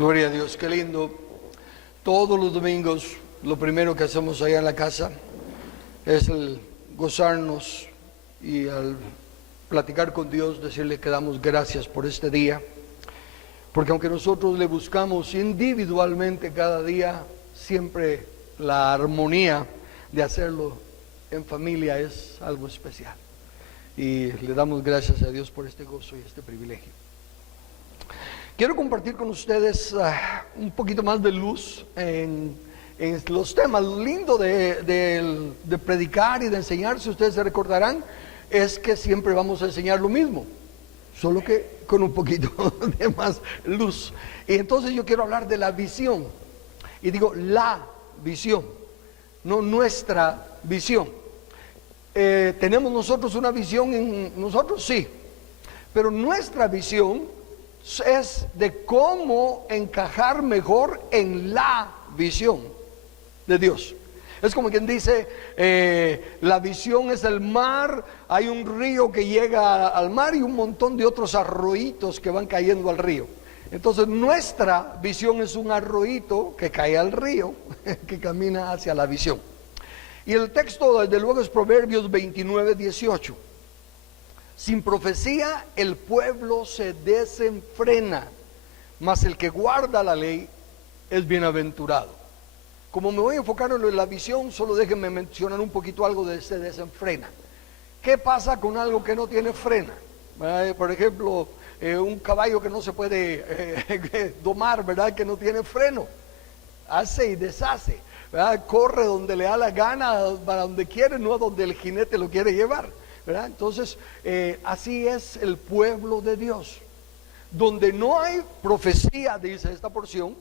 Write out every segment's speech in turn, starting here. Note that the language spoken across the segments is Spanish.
Gloria a Dios, qué lindo. Todos los domingos lo primero que hacemos allá en la casa es el gozarnos y al platicar con Dios, decirle que damos gracias por este día. Porque aunque nosotros le buscamos individualmente cada día, siempre la armonía de hacerlo en familia es algo especial. Y le damos gracias a Dios por este gozo y este privilegio. Quiero compartir con ustedes un poquito más de luz en los temas. Lo lindo de predicar y de enseñar, si ustedes se recordarán, es que siempre vamos a enseñar lo mismo, solo que con un poquito de más luz. Y entonces yo quiero hablar de la visión. Y digo la visión, no nuestra visión. ¿Tenemos nosotros una visión en nosotros? Sí. Pero nuestra visión es de cómo encajar mejor en la visión de Dios. Es como quien dice, la visión es el mar, hay un río que llega al mar y un montón de otros arroyitos que van cayendo al río. Entonces nuestra visión es un arroyito que cae al río, que camina hacia la visión. Y el texto desde luego es Proverbios 29:18. Sin profecía el pueblo se desenfrena, mas el que guarda la ley es bienaventurado. Como me voy a enfocar en la visión, solo déjenme mencionar un poquito algo de ese desenfrena. ¿Qué pasa con algo que no tiene frena? Por ejemplo, un caballo que no se puede domar, ¿verdad? Que no tiene freno, hace y deshace, ¿verdad? Corre donde le da la gana, para donde quiere, no a donde el jinete lo quiere llevar, ¿verdad? Entonces, así es el pueblo de Dios. Donde no hay profecía, dice esta porción,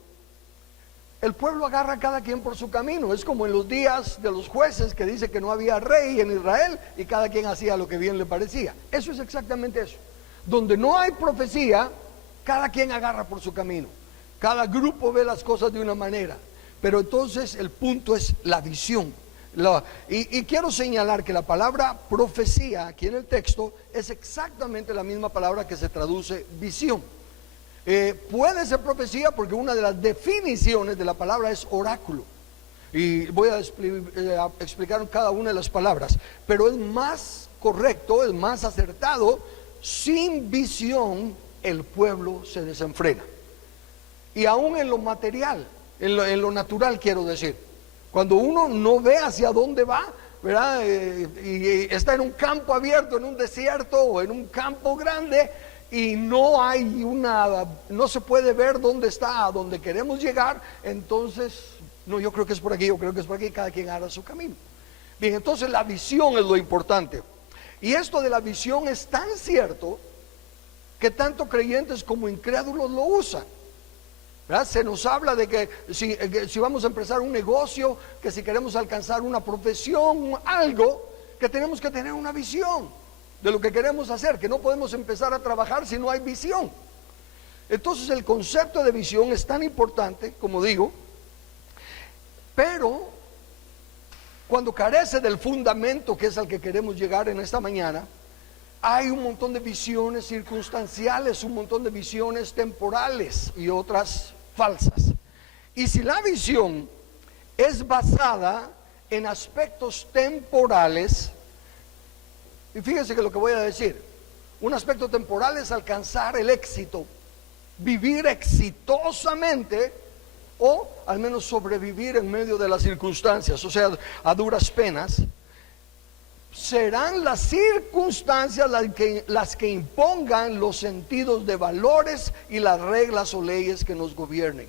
el pueblo agarra a cada quien por su camino. Es como en los días de los jueces, que dice que no había rey en Israel y cada quien hacía lo que bien le parecía. Eso es exactamente eso. Donde no hay profecía, cada quien agarra por su camino. Cada grupo ve las cosas de una manera. Pero entonces el punto es la visión. Y quiero señalar que la palabra profecía aquí en el texto es exactamente la misma palabra que se traduce visión. Puede ser profecía porque una de las definiciones de la palabra es oráculo. Y voy a explicar cada una de las palabras. Pero es más correcto, es más acertado. Sin visión el pueblo se desenfrena. Y aún en lo material, en lo natural quiero decir. Cuando uno no ve hacia dónde va, ¿verdad? Y está en un campo abierto, en un desierto o en un campo grande y no se puede ver dónde está, a dónde queremos llegar, entonces, no, yo creo que es por aquí, yo creo que es por aquí, cada quien hará su camino. Bien, entonces la visión es lo importante. Y esto de la visión es tan cierto que tanto creyentes como incrédulos lo usan. ¿Verdad? Se nos habla de que si vamos a empezar un negocio, que si queremos alcanzar una profesión, algo, que tenemos que tener una visión de lo que queremos hacer, que no podemos empezar a trabajar si no hay visión. Entonces el concepto de visión es tan importante, como digo, pero cuando carece del fundamento que es al que queremos llegar en esta mañana, hay un montón de visiones circunstanciales, un montón de visiones temporales y otras falsas. Y si la visión es basada en aspectos temporales, y fíjense que lo que voy a decir, un aspecto temporal es alcanzar el éxito, vivir exitosamente o al menos sobrevivir en medio de las circunstancias, o sea, a duras penas. Serán las circunstancias las que impongan los sentidos de valores y las reglas o leyes que nos gobiernen.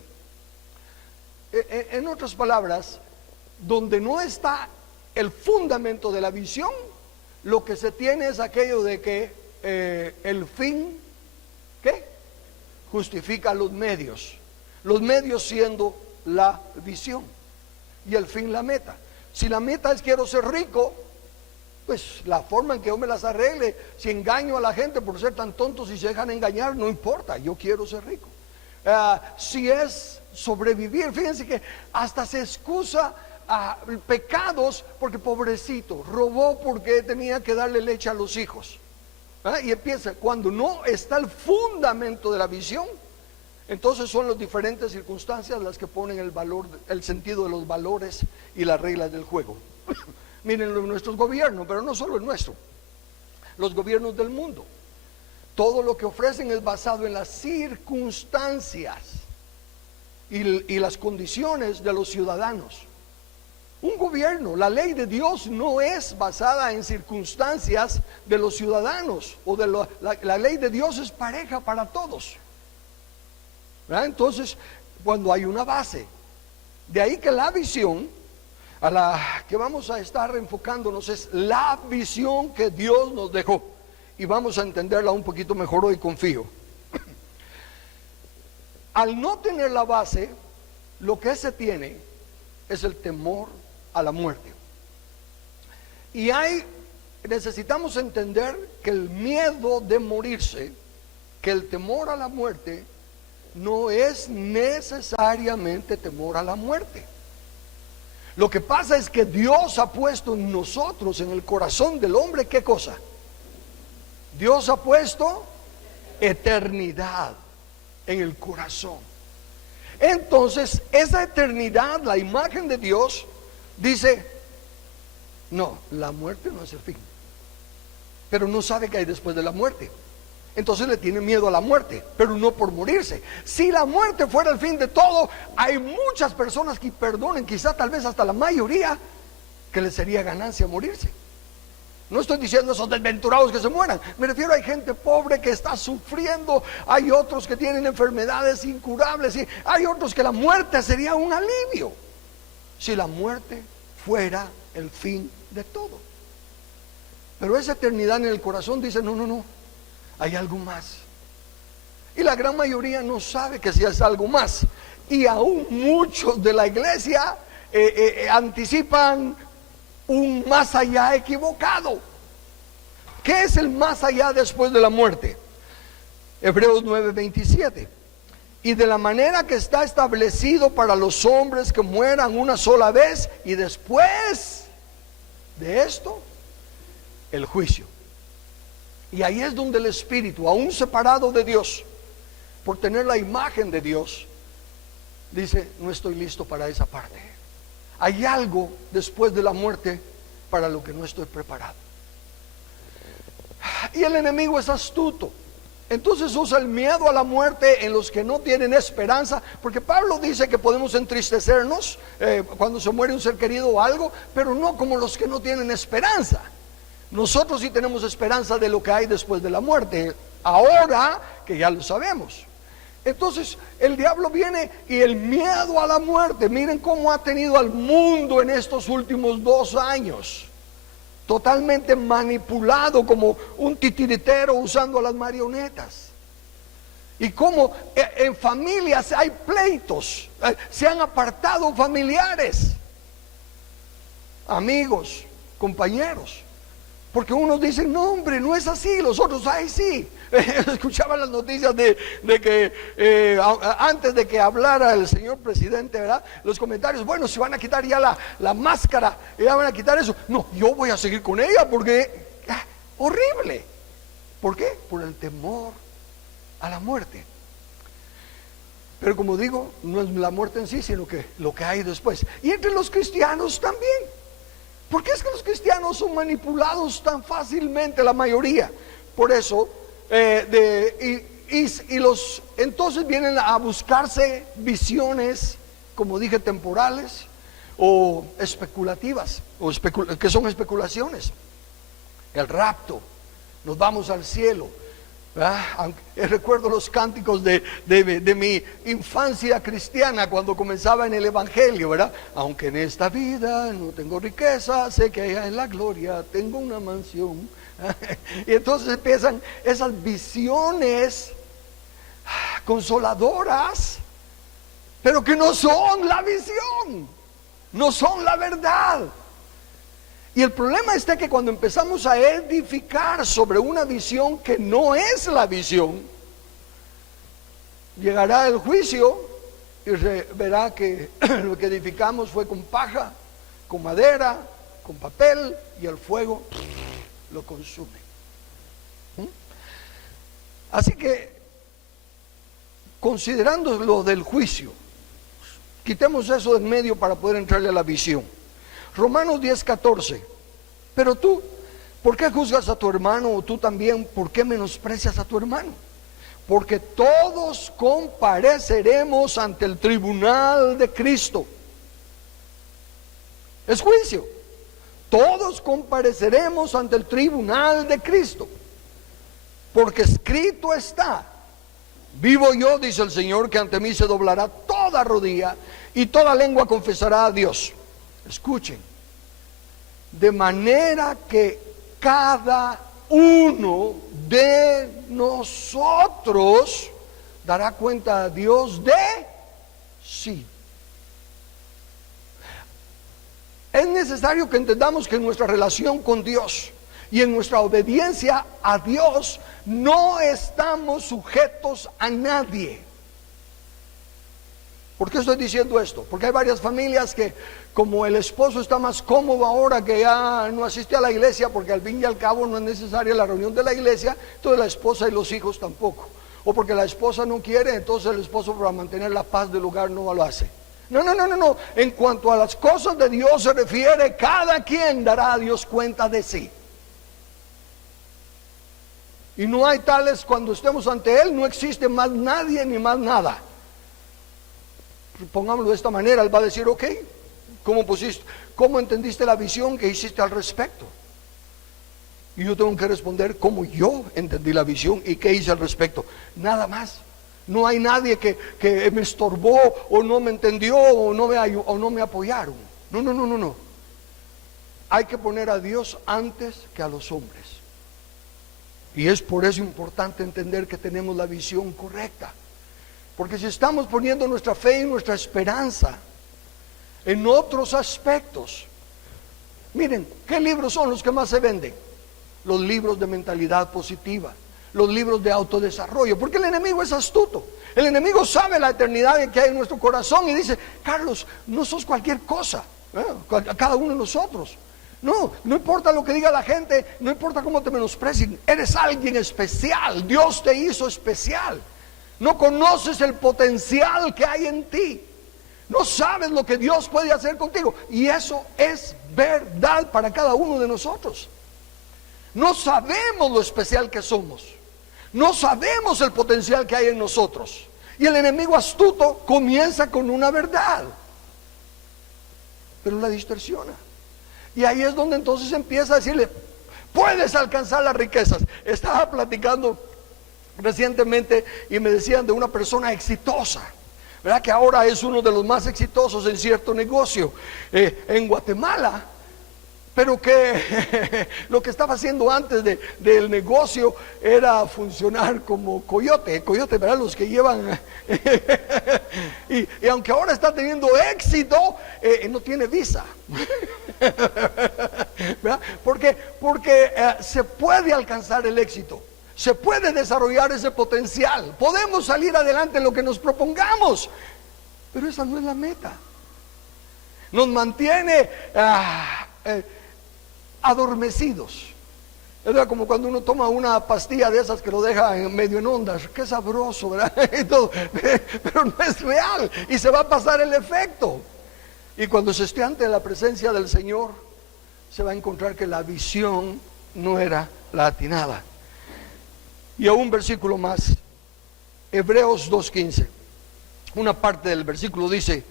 En otras palabras, donde no está el fundamento de la visión, lo que se tiene es aquello de que el fin, ¿qué? Justifica los medios siendo la visión y el fin la meta. Si la meta es quiero ser rico, pues la forma en que yo me las arregle, si engaño a la gente por ser tan tontos y se dejan engañar, no importa, yo quiero ser rico. Si es sobrevivir, fíjense que hasta se excusa a pecados porque pobrecito, robó porque tenía que darle leche a los hijos. Y empieza, cuando no está el fundamento de la visión, Entonces son las diferentes circunstancias las que ponen el valor, el sentido de los valores y las reglas del juego. Miren nuestros gobiernos, pero no solo el nuestro, los gobiernos del mundo. Todo lo que ofrecen es basado en las circunstancias y las condiciones de los ciudadanos. Un gobierno, la ley de Dios no es basada en circunstancias de los ciudadanos o de la ley de Dios es pareja para todos. ¿Verdad? Entonces, cuando hay una base, de ahí que la visión a la que vamos a estar enfocándonos es la visión que Dios nos dejó, y vamos a entenderla un poquito mejor hoy, confío. Al no tener la base, lo que se tiene es el temor a la muerte. Y necesitamos entender que el miedo de morirse, que el temor a la muerte no es necesariamente temor a la muerte. Lo que pasa es que Dios ha puesto en nosotros, en el corazón del hombre, ¿qué cosa? Dios ha puesto eternidad en el corazón. Entonces, esa eternidad, la imagen de Dios, dice, no, la muerte no es el fin. Pero no sabe qué hay después de la muerte. Entonces le tiene miedo a la muerte, pero no por morirse. Si la muerte fuera el fin de todo, hay muchas personas que perdonen, quizá tal vez hasta la mayoría, que les sería ganancia morirse. No estoy diciendo esos desventurados que se mueran, me refiero a gente pobre que está sufriendo, hay otros que tienen enfermedades incurables, y hay otros que la muerte sería un alivio, si la muerte fuera el fin de todo. Pero esa eternidad en el corazón dice, no, hay algo más. Y la gran mayoría no sabe que si es algo más. Y aún muchos de la iglesia anticipan un más allá equivocado. ¿Qué es el más allá después de la muerte? Hebreos 9:27. Y de la manera que está establecido para los hombres que mueran una sola vez, y después de esto, el juicio. Y ahí es donde el espíritu, aún separado de Dios, por tener la imagen de Dios, dice, no estoy listo para esa parte. Hay algo después de la muerte para lo que no estoy preparado. Y el enemigo es astuto. Entonces usa el miedo a la muerte en los que no tienen esperanza, porque Pablo dice que podemos entristecernos cuando se muere un ser querido o algo, pero no como los que no tienen esperanza. Nosotros sí tenemos esperanza de lo que hay después de la muerte, ahora que ya lo sabemos. Entonces el diablo viene y el miedo a la muerte, miren cómo ha tenido al mundo en estos últimos 2 años, totalmente manipulado como un titiritero usando a las marionetas. Y cómo en familias hay pleitos, se han apartado familiares, amigos, compañeros. Porque unos dicen, no hombre, no es así, los otros, ay sí. Escuchaba las noticias de que antes de que hablara el señor presidente, ¿verdad? Los comentarios, bueno, se van a quitar ya la máscara, ya van a quitar eso. No, yo voy a seguir con ella porque, horrible. ¿Por qué? Por el temor a la muerte. Pero como digo, no es la muerte en sí, sino que lo que hay después. Y entre los cristianos también. ¿Por qué es que los cristianos son manipulados tan fácilmente, la mayoría? Por eso, entonces vienen a buscarse visiones, como dije, temporales o especulativas, que son especulaciones. El rapto, nos vamos al cielo. Recuerdo los cánticos de mi infancia cristiana cuando comenzaba en el evangelio, ¿verdad? Aunque en esta vida no tengo riqueza, sé que allá en la gloria tengo una mansión. Y entonces empiezan esas visiones consoladoras, pero que no son la visión, no son la verdad. Y el problema está que cuando empezamos a edificar sobre una visión que no es la visión, llegará el juicio y verá que lo que edificamos fue con paja, con madera, con papel, y el fuego lo consume. Así que considerando lo del juicio, quitemos eso de en medio para poder entrarle a la visión. Romanos 10:14. Pero tú, ¿por qué juzgas a tu hermano? O tú también, ¿por qué menosprecias a tu hermano? Porque todos compareceremos ante el tribunal de Cristo. Es juicio. Todos compareceremos ante el tribunal de Cristo. Porque escrito está: vivo yo, dice el Señor, que ante mí se doblará toda rodilla y toda lengua confesará a Dios. Escuchen, de manera que cada uno de nosotros dará cuenta a Dios de sí. Es necesario que entendamos que en nuestra relación con Dios y en nuestra obediencia a Dios no estamos sujetos a nadie. ¿Por qué estoy diciendo esto? Porque hay varias familias que, como el esposo está más cómodo ahora que ya no asiste a la iglesia, porque al fin y al cabo no es necesaria la reunión de la iglesia, entonces la esposa y los hijos tampoco. O porque la esposa no quiere, entonces el esposo, para mantener la paz del hogar, no lo hace. No. En cuanto a las cosas de Dios se refiere, cada quien dará a Dios cuenta de sí. Y no hay tales, cuando estemos ante Él, no existe más nadie ni más nada. Pongámoslo de esta manera, Él va a decir: ok, ¿cómo entendiste la visión que hiciste al respecto? Y yo tengo que responder cómo yo entendí la visión y qué hice al respecto. Nada más. No hay nadie que me estorbó o no me entendió o no me apoyaron. No. Hay que poner a Dios antes que a los hombres. Y es por eso importante entender que tenemos la visión correcta. Porque si estamos poniendo nuestra fe y nuestra esperanza en otros aspectos, miren, ¿qué libros son los que más se venden? Los libros de mentalidad positiva, los libros de autodesarrollo, porque el enemigo es astuto. El enemigo sabe la eternidad que hay en nuestro corazón y dice: Carlos, no sos cualquier cosa, cada uno de nosotros. No importa lo que diga la gente, no importa cómo te menosprecien, eres alguien especial. Dios te hizo especial. No conoces el potencial que hay en ti. No sabes lo que Dios puede hacer contigo. Y eso es verdad para cada uno de nosotros. No sabemos lo especial que somos. No sabemos el potencial que hay en nosotros. Y el enemigo astuto comienza con una verdad, pero la distorsiona. Y ahí es donde entonces empieza a decirle: puedes alcanzar las riquezas. Estaba platicando recientemente y me decían de una persona exitosa, ¿verdad? Que ahora es uno de los más exitosos en cierto negocio en Guatemala. Pero que lo que estaba haciendo antes del negocio era funcionar como coyote, ¿verdad? Los que llevan y aunque ahora está teniendo éxito, no tiene visa. ¿Verdad? Porque se puede alcanzar el éxito, se puede desarrollar ese potencial, podemos salir adelante en lo que nos propongamos, pero esa no es la meta. Nos mantiene adormecidos. Era como cuando uno toma una pastilla de esas que lo deja medio en ondas. Qué sabroso, ¿verdad? Y todo, pero no es real y se va a pasar el efecto. Y cuando se esté ante la presencia del Señor, se va a encontrar que la visión no era la atinada. Y a un versículo más, Hebreos 2:15, una parte del versículo dice: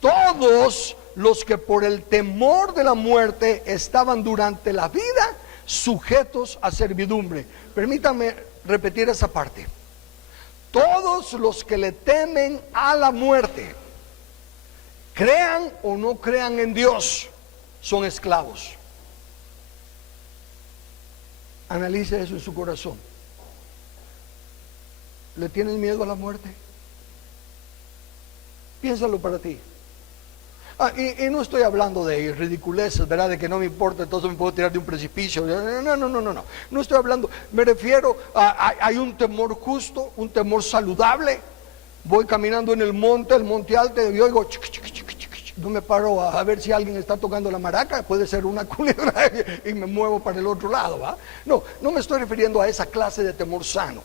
todos los que por el temor de la muerte estaban durante la vida sujetos a servidumbre. Permítame repetir esa parte. Todos los que le temen a la muerte, crean o no crean en Dios, son esclavos. Analice eso en su corazón. ¿Le tienes miedo a la muerte? Piénsalo para ti. Y no estoy hablando de ridiculeces, ¿verdad? De que no me importa, entonces me puedo tirar de un precipicio. No estoy hablando, me refiero hay un temor justo, un temor saludable. Voy caminando en el monte alto, y oigo no me paro a ver si alguien está tocando la maraca, puede ser una culebra y me muevo para el otro lado, ¿va? No me estoy refiriendo a esa clase de temor sano.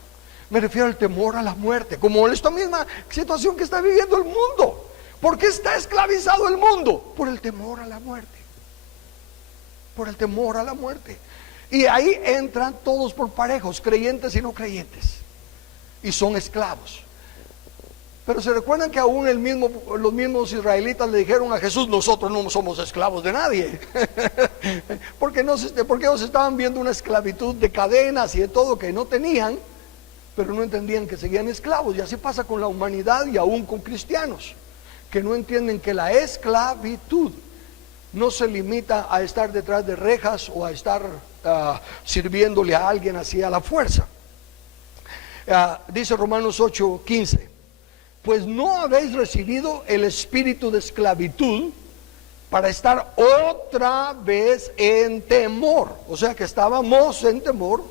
Me refiero al temor a la muerte, como esta misma situación que está viviendo el mundo. ¿Por qué está esclavizado el mundo? Por el temor a la muerte. Por el temor a la muerte. Y ahí entran todos por parejos, creyentes y no creyentes, y son esclavos. Pero se recuerdan que aún los mismos israelitas le dijeron a Jesús: nosotros no somos esclavos de nadie. porque ellos estaban viendo una esclavitud de cadenas y de todo que no tenían, pero no entendían que seguían esclavos. Y así pasa con la humanidad y aún con cristianos, que no entienden que la esclavitud no se limita a estar detrás de rejas o a estar sirviéndole a alguien así a la fuerza. Dice Romanos 8:15: pues no habéis recibido el espíritu de esclavitud para estar otra vez en temor. O sea que estábamos en temor,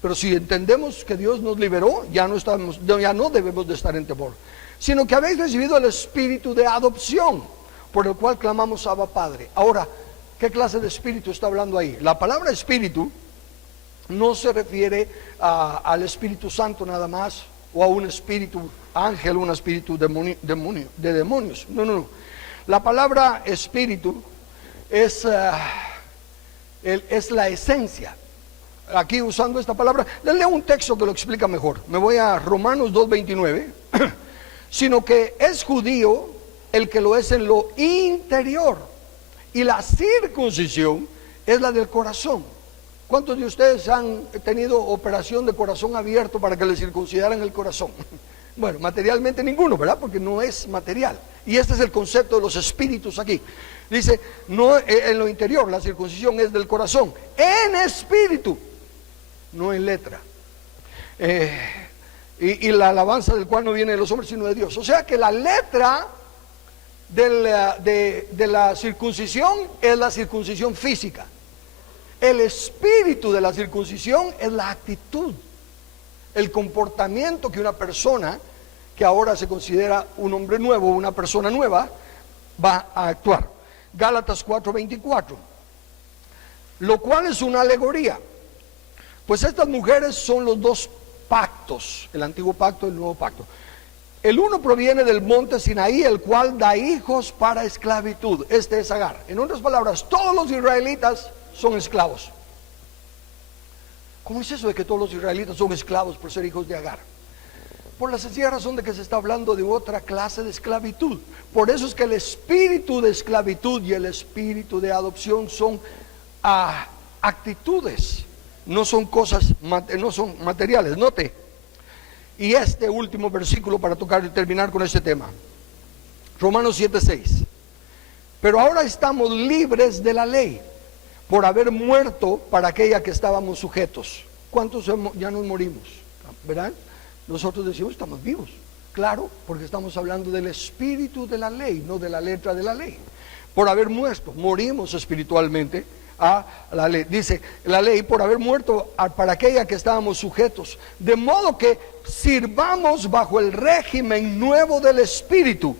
pero si entendemos que Dios nos liberó, ya no debemos de estar en temor, sino que habéis recibido el espíritu de adopción, por el cual clamamos Abba Padre. Ahora, ¿qué clase de espíritu está hablando ahí? La palabra espíritu no se refiere al Espíritu Santo nada más, o a un espíritu ángel, un espíritu de demonios. No. La palabra espíritu es la esencia. Aquí, usando esta palabra, les leo un texto que lo explica mejor. Me voy a Romanos 2:29. Sino que es judío el que lo es en lo interior, y la circuncisión es la del corazón. ¿Cuántos de ustedes han tenido operación de corazón abierto para que le circuncidaran el corazón? Bueno, materialmente ninguno, ¿verdad? Porque no es material. Y este es el concepto de los espíritus aquí. Dice, no en lo interior, la circuncisión es del corazón, en espíritu, no en letra. Y la alabanza del cual no viene de los hombres sino de Dios. O sea que la letra de la circuncisión es la circuncisión física. El espíritu de la circuncisión es la actitud, el comportamiento que una persona que ahora se considera un hombre nuevo, una persona nueva, va a actuar. Gálatas 4:24, lo cual es una alegoría. Pues estas mujeres son los dos pactos, el antiguo pacto y el nuevo pacto. El uno proviene del monte Sinaí, el cual da hijos para esclavitud. Este es Agar. En otras palabras, todos los israelitas son esclavos. ¿Cómo es eso de que todos los israelitas son esclavos por ser hijos de Agar? Por la sencilla razón de que se está hablando de otra clase de esclavitud. Por eso es que el espíritu de esclavitud y el espíritu de adopción son actitudes, no son cosas, no son materiales. Note, y este último versículo para tocar y terminar con este tema, Romanos 7:6. Pero ahora estamos libres de la ley, por haber muerto para aquella que estábamos sujetos. ¿Cuántos ya nos morimos? ¿Verdad? Nosotros decimos estamos vivos. Claro, porque estamos hablando del espíritu de la ley, no de la letra de la ley. Por haber muerto, morimos espiritualmente a la ley. Dice la ley, por haber muerto para aquella que estábamos sujetos, de modo que sirvamos bajo el régimen nuevo del espíritu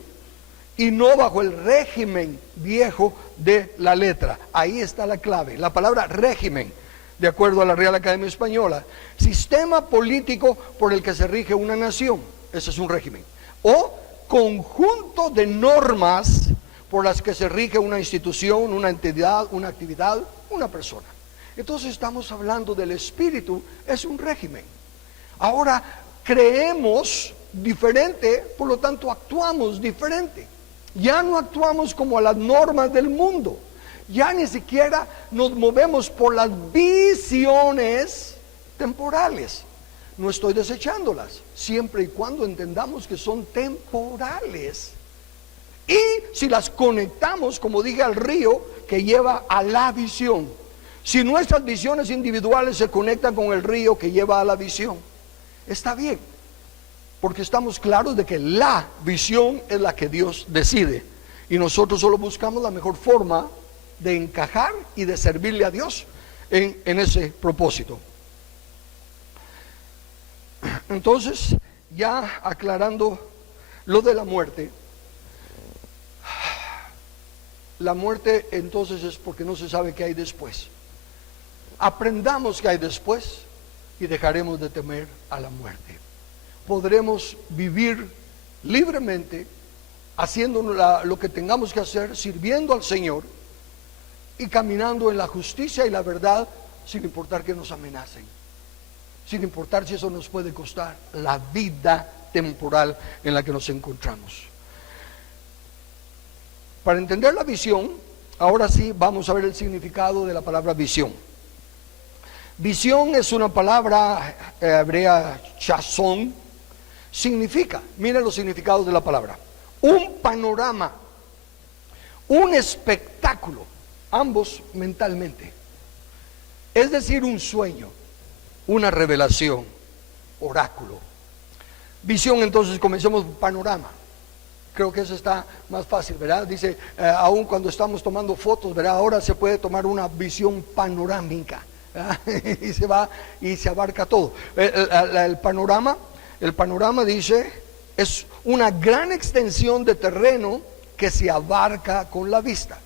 y no bajo el régimen viejo de la letra. Ahí está la clave. La palabra régimen, de acuerdo a la Real Academia Española, sistema político por el que se rige una nación. Ese es un régimen. O conjunto de normas por las que se rige una institución, una entidad, una actividad, una persona. Entonces estamos hablando del espíritu, es un régimen. Ahora creemos diferente, por lo tanto actuamos diferente. Ya no actuamos como a las normas del mundo. Ya ni siquiera nos movemos por las visiones temporales. No estoy desechándolas, siempre y cuando entendamos que son temporales. Y si las conectamos, como dije, al río que lleva a la visión. Si nuestras visiones individuales se conectan con el río que lleva a la visión, está bien, porque estamos claros de que la visión es la que Dios decide. Y nosotros solo buscamos la mejor forma de encajar y de servirle a Dios en ese propósito. Entonces, ya aclarando lo de la muerte entonces es porque no se sabe qué hay después. Aprendamos qué hay después y dejaremos de temer a la muerte. Podremos vivir libremente, haciendo lo que tengamos que hacer, sirviendo al Señor y caminando en la justicia y la verdad, sin importar que nos amenacen, sin importar si eso nos puede costar la vida temporal en la que nos encontramos. Para entender la visión, ahora sí vamos a ver el significado de la palabra visión. Visión es una palabra hebrea, chazón. Significa, miren los significados de la palabra: un panorama, un espectáculo, ambos mentalmente. Es decir, un sueño, una revelación, oráculo. Visión, entonces comencemos panorama. Creo que eso está más fácil, ¿verdad? Dice, aún cuando estamos tomando fotos, ¿verdad? Ahora se puede tomar una visión panorámica, ¿verdad? Y se va y se abarca todo. El panorama dice, es una gran extensión de terreno que se abarca con la vista.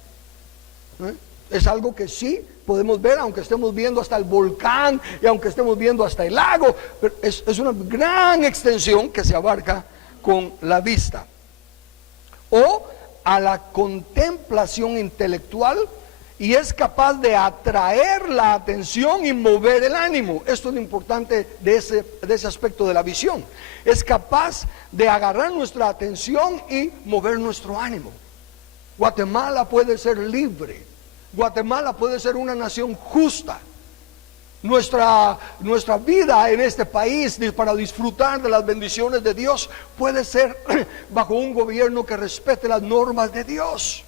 Es algo que sí podemos ver, aunque estemos viendo hasta el volcán y aunque estemos viendo hasta el lago, pero es una gran extensión que se abarca con la vista. O a la contemplación intelectual, y es capaz de atraer la atención y mover el ánimo. Esto es lo importante de ese aspecto de la visión. Es capaz de agarrar nuestra atención y mover nuestro ánimo. Guatemala puede ser libre. Guatemala puede ser una nación justa. Nuestra vida en este país, para disfrutar de las bendiciones de Dios, puede ser bajo un gobierno que respete las normas de Dios.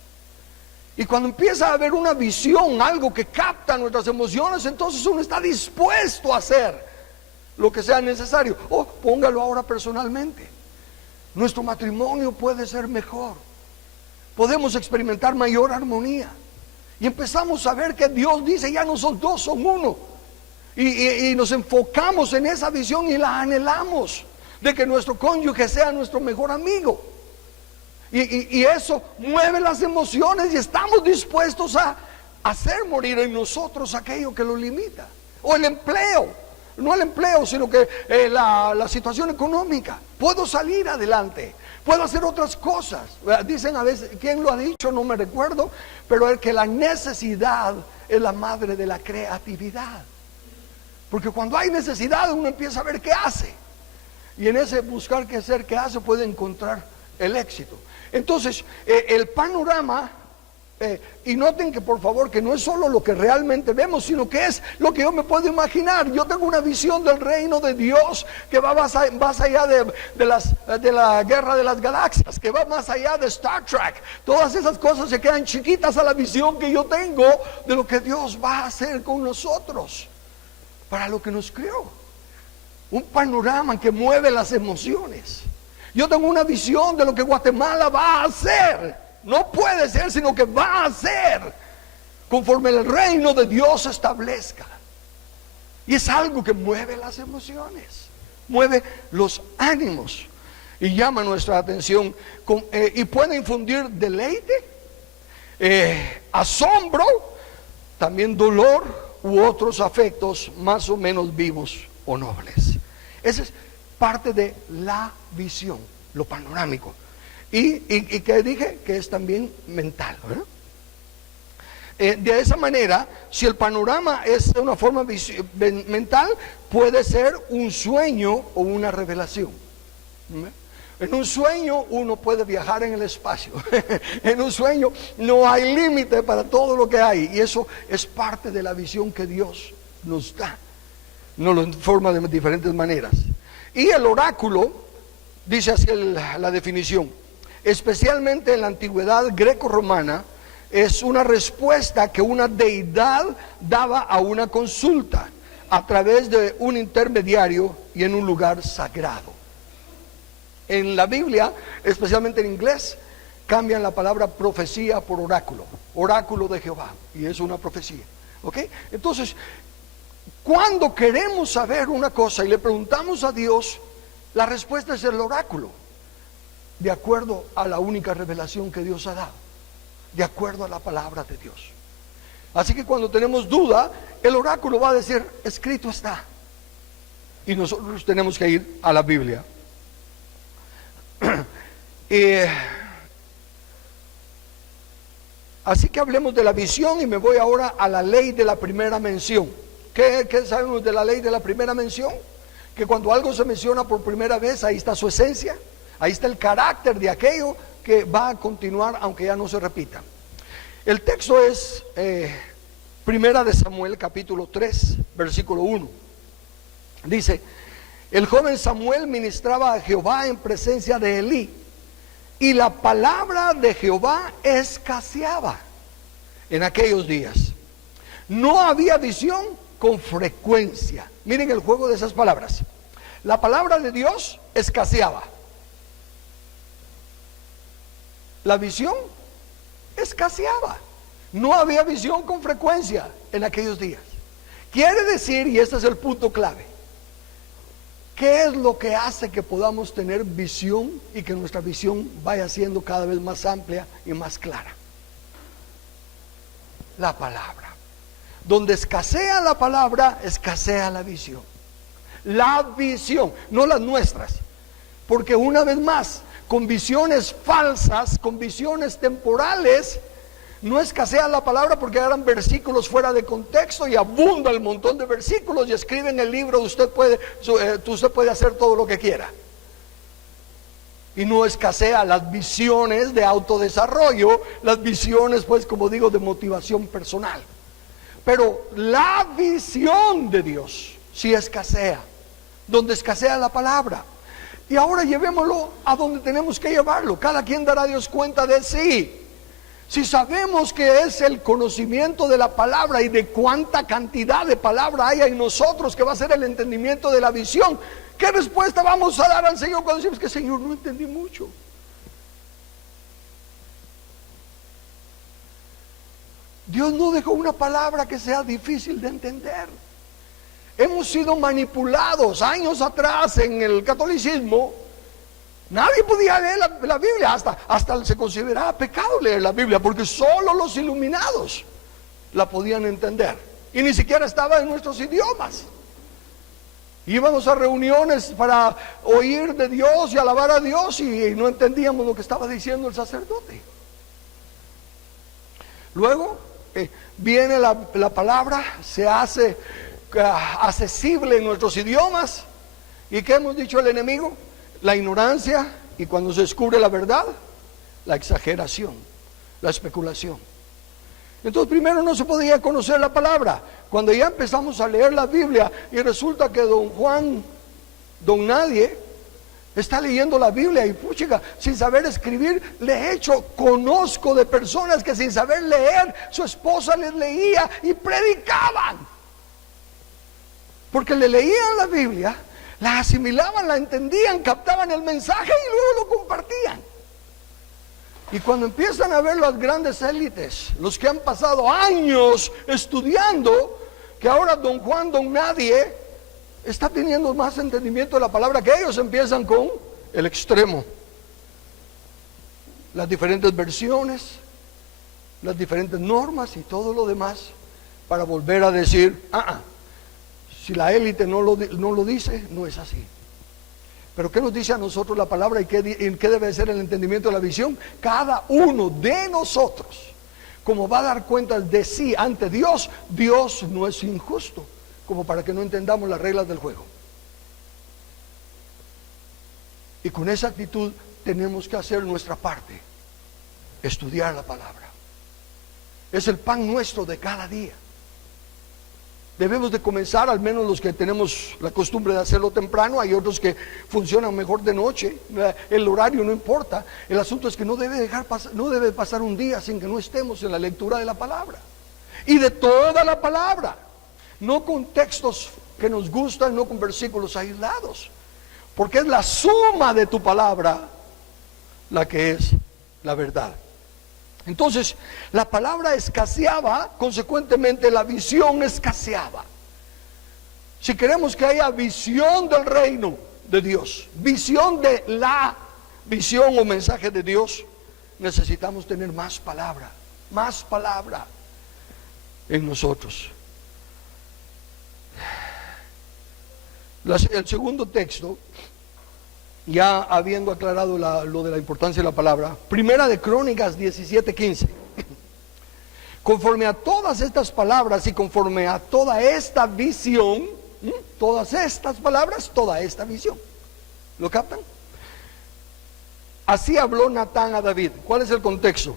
Y cuando empieza a haber una visión, algo que capta nuestras emociones, entonces uno está dispuesto a hacer lo que sea necesario. Póngalo ahora personalmente. Nuestro matrimonio puede ser mejor. Podemos experimentar mayor armonía. Y empezamos a ver que Dios dice, ya no son dos, son uno. Y nos enfocamos en esa visión y la anhelamos, de que nuestro cónyuge sea nuestro mejor amigo. Y eso mueve las emociones y estamos dispuestos a hacer morir en nosotros aquello que lo limita. O el empleo, no el empleo, sino que la situación económica. Puedo salir adelante, puedo hacer otras cosas. Dicen a veces, ¿quién lo ha dicho? No me recuerdo, pero es que la necesidad es la madre de la creatividad. Porque cuando hay necesidad uno empieza a ver qué hace. Y en ese buscar qué hacer, qué hace, puede encontrar el éxito. Entonces, el panorama, y noten que por favor que no es solo lo que realmente vemos, sino que es lo que yo me puedo imaginar. Yo tengo una visión del reino de Dios que va más allá de la guerra de las galaxias, que va más allá de Star Trek. Todas esas cosas se quedan chiquitas a la visión que yo tengo de lo que Dios va a hacer con nosotros, para lo que nos creó. Un panorama que mueve las emociones. Yo tengo una visión de lo que Guatemala va a hacer. No puede ser, sino que va a ser conforme el reino de Dios establezca. Y es algo que mueve las emociones, mueve los ánimos y llama nuestra atención, y puede infundir deleite, asombro, también dolor u otros afectos más o menos vivos o nobles. Esa es parte de la visión, lo panorámico. Y que dije que es también mental, ¿verdad? De esa manera, si el panorama es de una forma mental, puede ser un sueño o una revelación. En un sueño uno puede viajar en el espacio. En un sueño no hay límite para todo lo que hay. Y eso es parte de la visión que Dios nos da. Nos lo informa de diferentes maneras. Y el oráculo, dice así la definición, especialmente en la antigüedad greco-romana, es una respuesta que una deidad daba a una consulta a través de un intermediario y en un lugar sagrado. En la Biblia, especialmente en inglés, cambian la palabra profecía por oráculo, oráculo de Jehová, y es una profecía. ¿Ok? Entonces, cuando queremos saber una cosa y le preguntamos a Dios, la respuesta es el oráculo, de acuerdo a la única revelación que Dios ha dado, de acuerdo a la palabra de Dios. Así que cuando tenemos duda, el oráculo va a decir, escrito está. y nosotros tenemos que ir a la Biblia. Así que hablemos de la visión y me voy ahora a la ley de la primera mención. ¿Qué sabemos de la ley de la primera mención? Que cuando algo se menciona por primera vez, ahí está su esencia, ahí está el carácter de aquello que va a continuar aunque ya no se repita. El texto es Primera de Samuel capítulo 3 versículo 1. Dice: el joven Samuel ministraba a Jehová en presencia de Elí, y la palabra de Jehová escaseaba en aquellos días. No había visión con frecuencia. Miren el juego de esas palabras. La palabra de Dios escaseaba. La visión escaseaba. No había visión con frecuencia en aquellos días. Quiere decir, y este es el punto clave, ¿qué es lo que hace que podamos tener visión y que nuestra visión vaya siendo cada vez más amplia y más clara? La palabra. Donde escasea la palabra, escasea la visión. La visión, no las nuestras. Porque una vez más, con visiones falsas, con visiones temporales, no escasea la palabra porque eran versículos fuera de contexto y abunda el montón de versículos y escriben el libro, usted puede hacer todo lo que quiera. Y no escasea las visiones de autodesarrollo, las visiones, pues, como digo, de motivación personal. Pero la visión de Dios sí escasea, donde escasea la palabra. Y ahora llevémoslo a donde tenemos que llevarlo. Cada quien dará a Dios cuenta de sí. Si sabemos que es el conocimiento de la palabra y de cuánta cantidad de palabra hay en nosotros, que va a ser el entendimiento de la visión, ¿qué respuesta vamos a dar al Señor cuando decimos que Señor, no entendí mucho? Dios no dejó una palabra que sea difícil de entender. Hemos sido manipulados. Años atrás en el catolicismo nadie podía leer la Biblia, hasta se consideraba pecado leer la Biblia, porque solo los iluminados la podían entender, y ni siquiera estaba en nuestros idiomas. Íbamos a reuniones para oír de Dios y alabar a Dios, y no entendíamos lo que estaba diciendo el sacerdote. Luego viene la palabra, se hace accesible en nuestros idiomas, y ¿qué hemos dicho al enemigo? La ignorancia, y cuando se descubre la verdad, la exageración, la especulación. Entonces primero no se podía conocer la palabra. Cuando ya empezamos a leer la Biblia y resulta que don Juan, don Nadie, está leyendo la Biblia y puchica, sin saber escribir, conozco de personas que sin saber leer, su esposa les leía y predicaban. Porque le leían la Biblia, la asimilaban, la entendían, captaban el mensaje y luego lo compartían. Y cuando empiezan a ver las grandes élites, los que han pasado años estudiando, que ahora don Juan, don Nadie, está teniendo más entendimiento de la palabra que ellos, empiezan con el extremo. Las diferentes versiones, las diferentes normas y todo lo demás, para volver a decir, si la élite no lo dice, no es así. Pero ¿qué nos dice a nosotros la palabra y qué debe ser el entendimiento de la visión? Cada uno de nosotros, como va a dar cuenta de sí ante Dios, Dios no es injusto como para que no entendamos las reglas del juego. Y con esa actitud tenemos que hacer nuestra parte, estudiar la palabra. Es el pan nuestro de cada día. Debemos de comenzar, al menos los que tenemos la costumbre de hacerlo temprano. Hay otros que funcionan mejor de noche. El horario no importa. El asunto es que no debe pasar un día sin que no estemos en la lectura de la palabra, y de toda la palabra, no con textos que nos gustan, no con versículos aislados, porque es la suma de tu palabra la que es la verdad. Entonces la palabra escaseaba, consecuentemente la visión escaseaba. Si queremos que haya visión del reino de Dios, visión de la visión o mensaje de Dios, necesitamos tener más palabra en nosotros. El segundo texto, ya habiendo aclarado lo de la importancia de la palabra, Primera de Crónicas 17:15. Conforme a todas estas palabras y conforme a toda esta visión, todas estas palabras, toda esta visión, ¿lo captan? Así habló Natán a David. ¿Cuál es el contexto?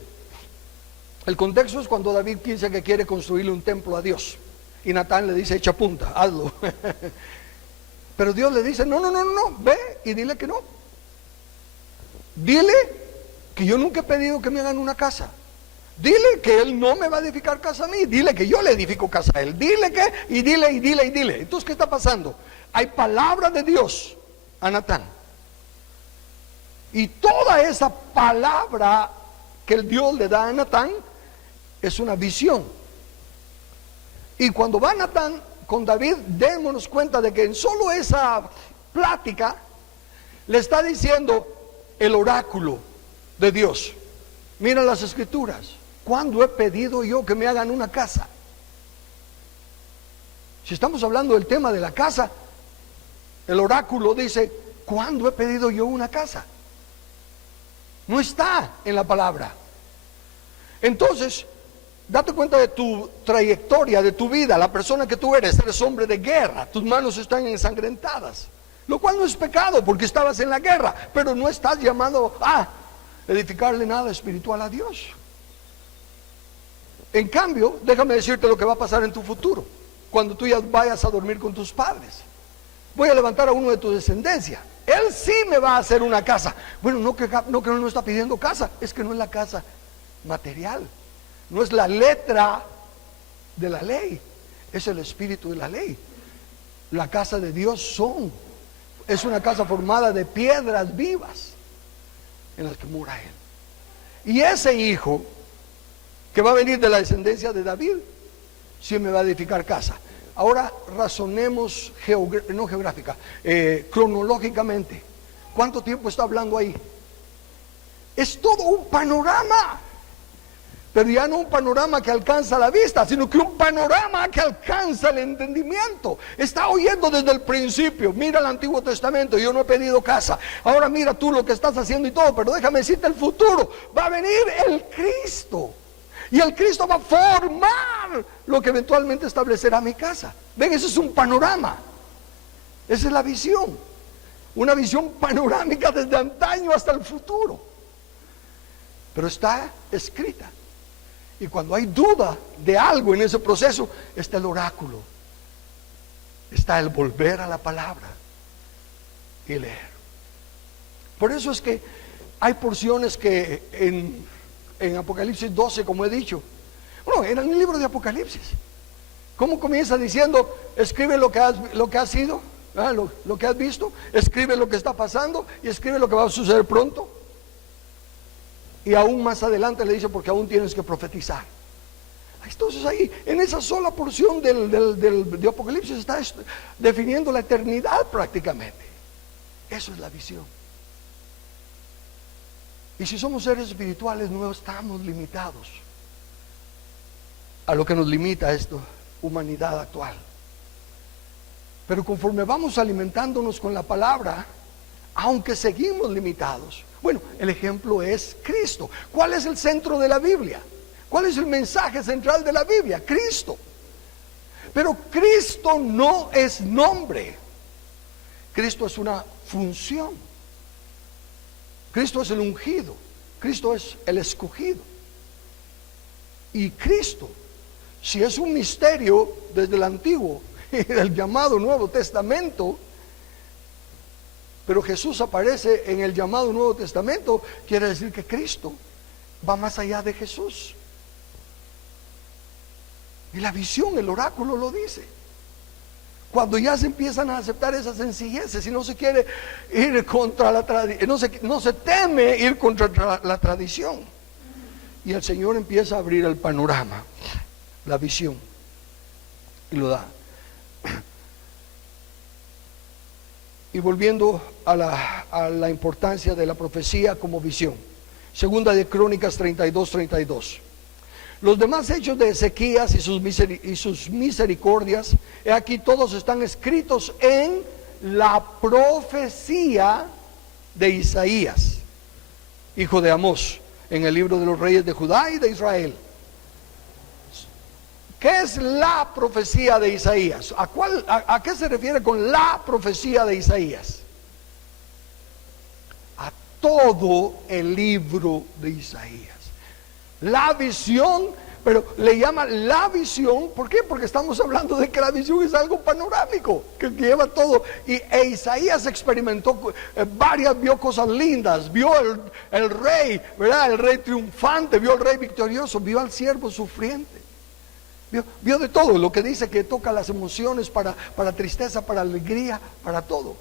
El contexto es cuando David piensa que quiere construirle un templo a Dios, y Natán le dice: echa punta, hazlo. Pero Dios le dice: no, ve y dile que no. Dile que yo nunca he pedido que me hagan una casa. Dile que él no me va a edificar casa a mí. Dile que yo le edifico casa a él. Dile que, y dile. Entonces, ¿qué está pasando? Hay palabra de Dios a Natán. Y toda esa palabra que el Dios le da a Natán es una visión. Y cuando va Natán con David, démonos cuenta de que en solo esa plática le está diciendo el oráculo de Dios. Mira las escrituras: ¿cuándo he pedido yo que me hagan una casa? Si estamos hablando del tema de la casa, el oráculo dice: ¿cuándo he pedido yo una casa? No está en la palabra. Entonces, date cuenta de tu trayectoria, de tu vida, la persona que tú eres hombre de guerra, tus manos están ensangrentadas, lo cual no es pecado porque estabas en la guerra, pero no estás llamado a edificarle nada espiritual a Dios. En cambio, déjame decirte lo que va a pasar en tu futuro, cuando tú ya vayas a dormir con tus padres. Voy a levantar a uno de tu descendencia, él sí me va a hacer una casa. Bueno, no que él no está pidiendo casa, es que no es la casa material, no es la letra de la ley, es el espíritu de la ley. La casa de Dios es una casa formada de piedras vivas en las que mora él. Y ese hijo que va a venir de la descendencia de David sí me va a edificar casa. Ahora razonemos cronológicamente. ¿Cuánto tiempo está hablando ahí? Es todo un panorama, pero ya no un panorama que alcanza la vista, sino que un panorama que alcanza el entendimiento. Está oyendo desde el principio. Mira el Antiguo Testamento: yo no he pedido casa. Ahora mira tú lo que estás haciendo y todo, pero déjame decirte el futuro. Va a venir el Cristo, y el Cristo va a formar lo que eventualmente establecerá mi casa. Ven, ese es un panorama. Esa es la visión. Una visión panorámica desde antaño hasta el futuro. Pero está escrita. Y cuando hay duda de algo en ese proceso, está el oráculo, está el volver a la palabra y leer. Por eso es que hay porciones que en Apocalipsis 12, como he dicho, bueno, en el libro de Apocalipsis, ¿cómo comienza diciendo: escribe lo que has sido, lo que has visto, escribe lo que está pasando y escribe lo que va a suceder pronto? Y aún más adelante le dice: porque aún tienes que profetizar. Entonces ahí, en esa sola porción de Apocalipsis, está definiendo la eternidad prácticamente. Eso es la visión. Y si somos seres espirituales, no estamos limitados a lo que nos limita esta humanidad actual. Pero conforme vamos alimentándonos con la palabra, aunque seguimos limitados. Bueno, el ejemplo es Cristo. ¿Cuál es el centro de la Biblia? ¿Cuál es el mensaje central de la Biblia? Cristo. Pero Cristo no es nombre. Cristo es una función. Cristo es el ungido. Cristo es el escogido. Y Cristo, si es un misterio desde el Antiguo y del llamado Nuevo Testamento, pero Jesús aparece en el llamado Nuevo Testamento, quiere decir que Cristo va más allá de Jesús. Y la visión, el oráculo lo dice. Cuando ya se empiezan a aceptar esas sencilleces y no se quiere ir contra la tradición, no se teme ir contra la tradición, y el Señor empieza a abrir el panorama, la visión, y lo da. Y volviendo a la importancia de la profecía como visión, Segunda de Crónicas 32:32. Los demás hechos de Ezequías y sus misericordias, he aquí todos están escritos en la profecía de Isaías, hijo de Amós, en el libro de los reyes de Judá y de Israel. ¿Qué es la profecía de Isaías? ¿A qué se refiere con la profecía de Isaías? A todo el libro de Isaías. La visión, pero le llama la visión, ¿por qué? Porque estamos hablando de que la visión es algo panorámico, que lleva todo. E Isaías experimentó vio cosas lindas, vio el rey, ¿verdad? El rey triunfante, vio al rey victorioso, vio al siervo sufriente. Vio de todo, lo que dice que toca las emociones, para tristeza, para alegría, para todo.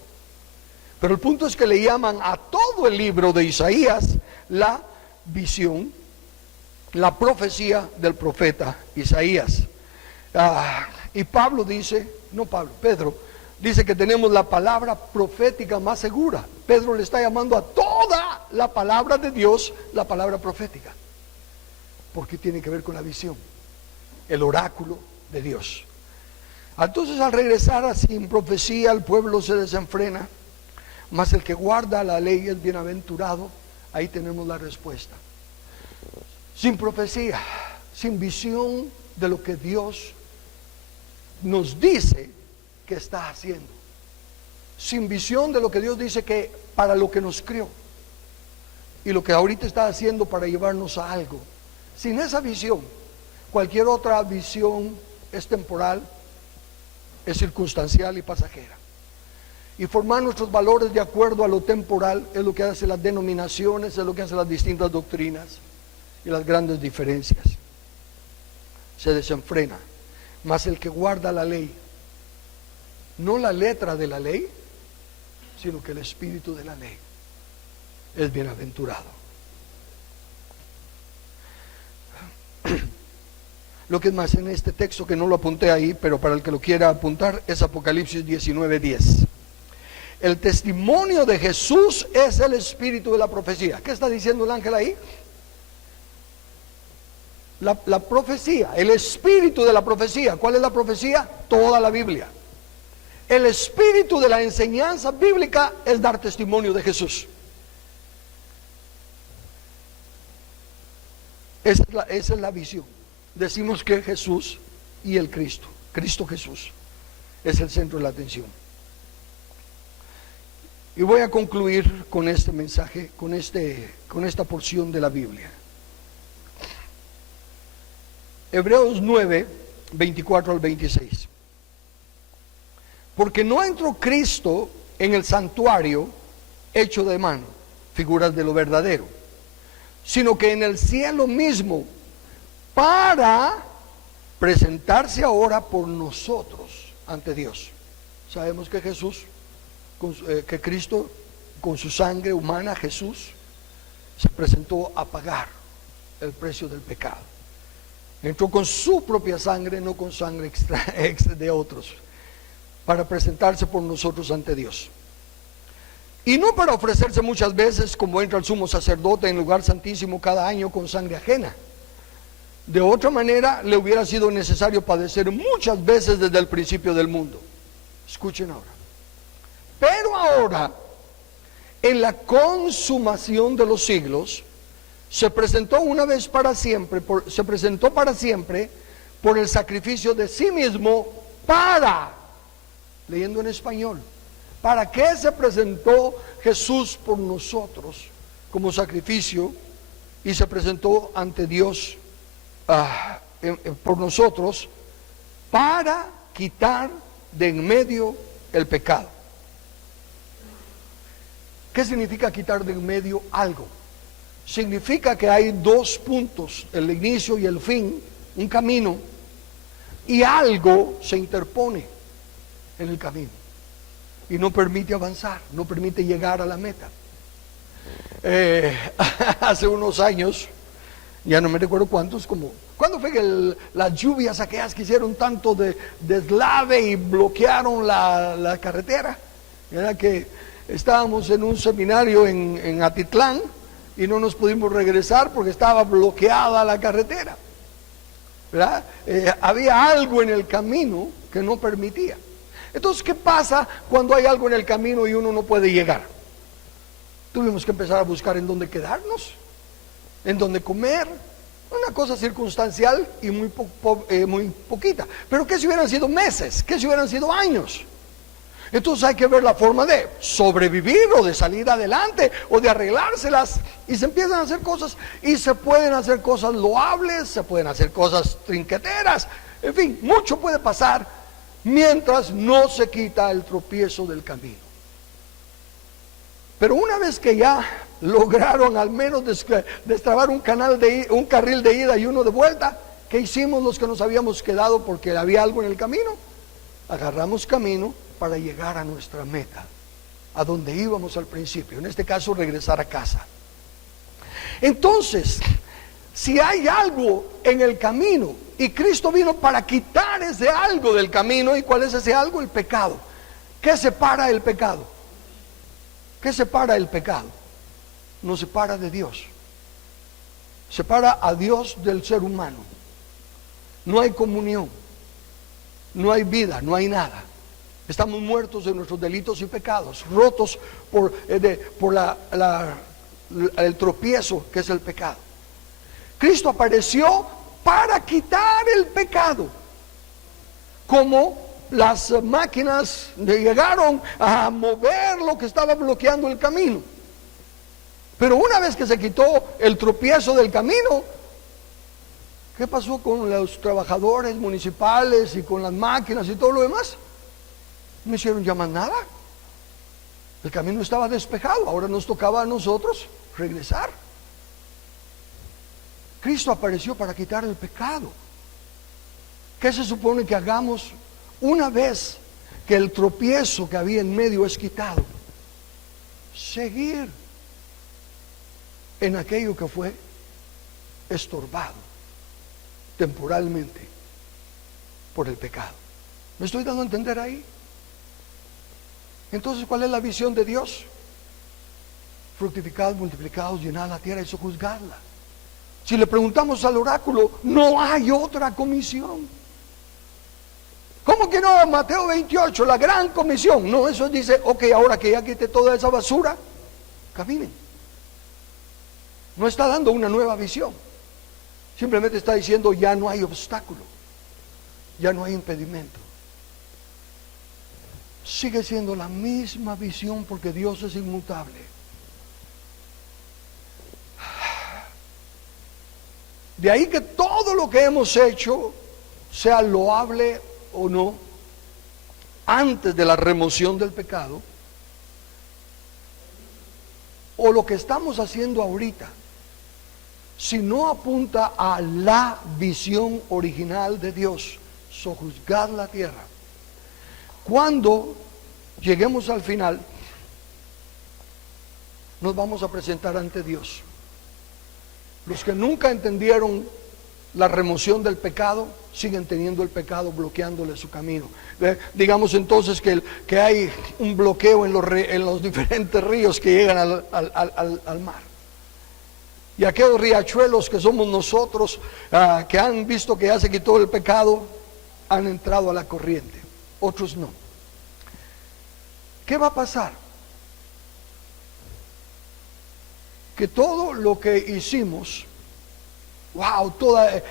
Pero el punto es que le llaman a todo el libro de Isaías la visión, la profecía del profeta Isaías. Y Pedro dice que tenemos la palabra profética más segura. Pedro le está llamando a toda la palabra de Dios la palabra profética, porque tiene que ver con la visión, el oráculo de Dios. Entonces, al regresar sin profecía, el pueblo se desenfrena, mas el que guarda la ley es bienaventurado. Ahí tenemos la respuesta. Sin profecía, sin visión de lo que Dios nos dice que está haciendo, sin visión de lo que Dios dice que para lo que nos crió y lo que ahorita está haciendo para llevarnos a algo, sin esa visión, cualquier otra visión es temporal, es circunstancial y pasajera. Y formar nuestros valores de acuerdo a lo temporal es lo que hacen las denominaciones, es lo que hacen las distintas doctrinas y las grandes diferencias. Se desenfrena. Mas el que guarda la ley, no la letra de la ley, sino que el espíritu de la ley, es bienaventurado. Lo que es más, en este texto, que no lo apunté ahí, pero para el que lo quiera apuntar, es Apocalipsis 19:10. El testimonio de Jesús es el espíritu de la profecía. ¿Qué está diciendo el ángel ahí? La profecía, el espíritu de la profecía. ¿Cuál es la profecía? Toda la Biblia. El espíritu de la enseñanza bíblica es dar testimonio de Jesús. Esa es la visión. Decimos que Jesús y el Cristo Jesús es el centro de la atención. Y voy a concluir con este mensaje, con esta porción de la Biblia. Hebreos 9, 24 al 26. Porque no entró Cristo en el santuario hecho de mano, figuras de lo verdadero, sino que en el cielo mismo, para presentarse ahora por nosotros ante Dios. Sabemos que que Cristo, con su sangre humana, Jesús se presentó a pagar el precio del pecado. Entró con su propia sangre, no con sangre extra de otros, para presentarse por nosotros ante Dios. Y no para ofrecerse muchas veces, como entra el sumo sacerdote en el lugar santísimo cada año con sangre ajena. De otra manera, le hubiera sido necesario padecer muchas veces desde el principio del mundo. Escuchen ahora. Pero ahora, en la consumación de los siglos, se presentó una vez para siempre, se presentó para siempre por el sacrificio de sí mismo leyendo en español, ¿para qué se presentó Jesús por nosotros como sacrificio y se presentó ante Dios por nosotros? Para quitar de en medio el pecado. ¿Qué significa quitar de en medio algo? Significa que hay dos puntos, el inicio y el fin, un camino, y algo se interpone en el camino y no permite avanzar, no permite llegar a la meta. Hace unos años, ya no me recuerdo cuántos, ¿cuándo fue que las lluvias aquellas que hicieron tanto de deslave y bloquearon la carretera? Era que estábamos en un seminario en Atitlán y no nos pudimos regresar porque estaba bloqueada la carretera, ¿verdad? Había algo en el camino que no permitía. Entonces, ¿qué pasa cuando hay algo en el camino y uno no puede llegar? Tuvimos que empezar a buscar en dónde quedarnos, en dónde comer. Una cosa circunstancial y muy poquita. Pero ¿qué si hubieran sido meses? ¿Qué si hubieran sido años? Entonces hay que ver la forma de sobrevivir o de salir adelante o de arreglárselas. Y se empiezan a hacer cosas, y se pueden hacer cosas loables, se pueden hacer cosas trinqueteras. En fin, mucho puede pasar mientras no se quita el tropiezo del camino. Pero una vez que ya lograron al menos destrabar un carril de ida y uno de vuelta, ¿qué hicimos los que nos habíamos quedado porque había algo en el camino? Agarramos camino para llegar a nuestra meta, a donde íbamos al principio, en este caso regresar a casa. Entonces, si hay algo en el camino y Cristo vino para quitar ese algo del camino, ¿y cuál es ese algo? El pecado. ¿Qué separa el pecado? ¿Qué separa el pecado? Nos separa de Dios, separa a Dios del ser humano. No hay comunión, no hay vida, no hay nada. Estamos muertos de nuestros delitos y pecados, rotos por el tropiezo que es el pecado. Cristo apareció para quitar el pecado. Como las máquinas llegaron a mover lo que estaba bloqueando el camino. Pero una vez que se quitó el tropiezo del camino, ¿qué pasó con los trabajadores municipales y con las máquinas y todo lo demás? No hicieron ya más nada. El camino estaba despejado. Ahora nos tocaba a nosotros regresar. Cristo apareció para quitar el pecado. ¿Qué se supone que hagamos una vez que el tropiezo que había en medio es quitado? Seguir en aquello que fue estorbado temporalmente por el pecado. ¿Me estoy dando a entender ahí? Entonces, ¿cuál es la visión de Dios? Fructificados, multiplicados, llenad la tierra y sojuzgadla. Si le preguntamos al oráculo, no hay otra comisión. ¿Cómo que no? Mateo 28, la gran comisión. No, eso dice, ok, ahora que ya quite toda esa basura, caminen. No está dando una nueva visión. Simplemente está diciendo, ya no hay obstáculo, ya no hay impedimento. Sigue siendo la misma visión porque Dios es inmutable. De ahí que todo lo que hemos hecho, sea loable o no, antes de la remoción del pecado, o lo que estamos haciendo ahorita, si no apunta a la visión original de Dios, sojuzgar la tierra. Cuando lleguemos al final, nos vamos a presentar ante Dios. Los que nunca entendieron la remoción del pecado, siguen teniendo el pecado bloqueándole su camino. Digamos entonces que hay un bloqueo en los diferentes ríos que llegan al mar. Y aquellos riachuelos que somos nosotros, que han visto que ya se quitó el pecado, han entrado a la corriente. Otros no. ¿Qué va a pasar? Que todo lo que hicimos,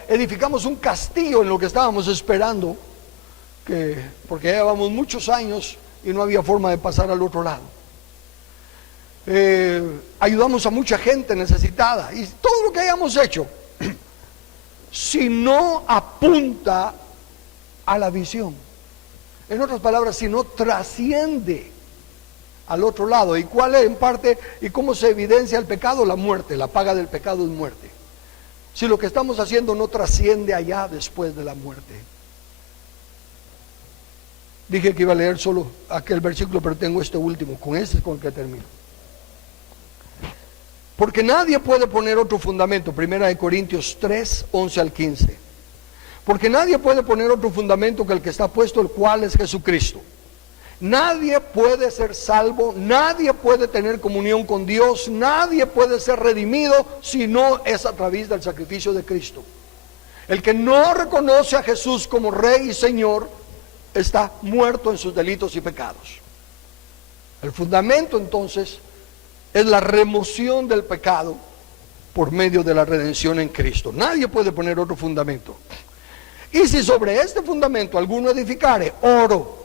edificamos un castillo en lo que estábamos esperando, porque ya llevamos muchos años y no había forma de pasar al otro lado. Ayudamos a mucha gente necesitada y todo lo que hayamos hecho, si no apunta a la visión, en otras palabras, si no trasciende al otro lado. ¿Y cuál es en parte y cómo se evidencia el pecado? La muerte. La paga del pecado es muerte. Si lo que estamos haciendo no trasciende allá después de la muerte. Dije que iba a leer solo aquel versículo, pero tengo este último, con este es con el que termino. Porque nadie puede poner otro fundamento, 1 Corintios 3, 11 al 15. Porque nadie puede poner otro fundamento que el que está puesto, el cual es Jesucristo. Nadie puede ser salvo, nadie puede tener comunión con Dios, nadie puede ser redimido si no es a través del sacrificio de Cristo. El que no reconoce a Jesús como Rey y Señor está muerto en sus delitos y pecados. El fundamento entonces es la remoción del pecado por medio de la redención en Cristo. Nadie puede poner otro fundamento. Y si sobre este fundamento alguno edificare oro,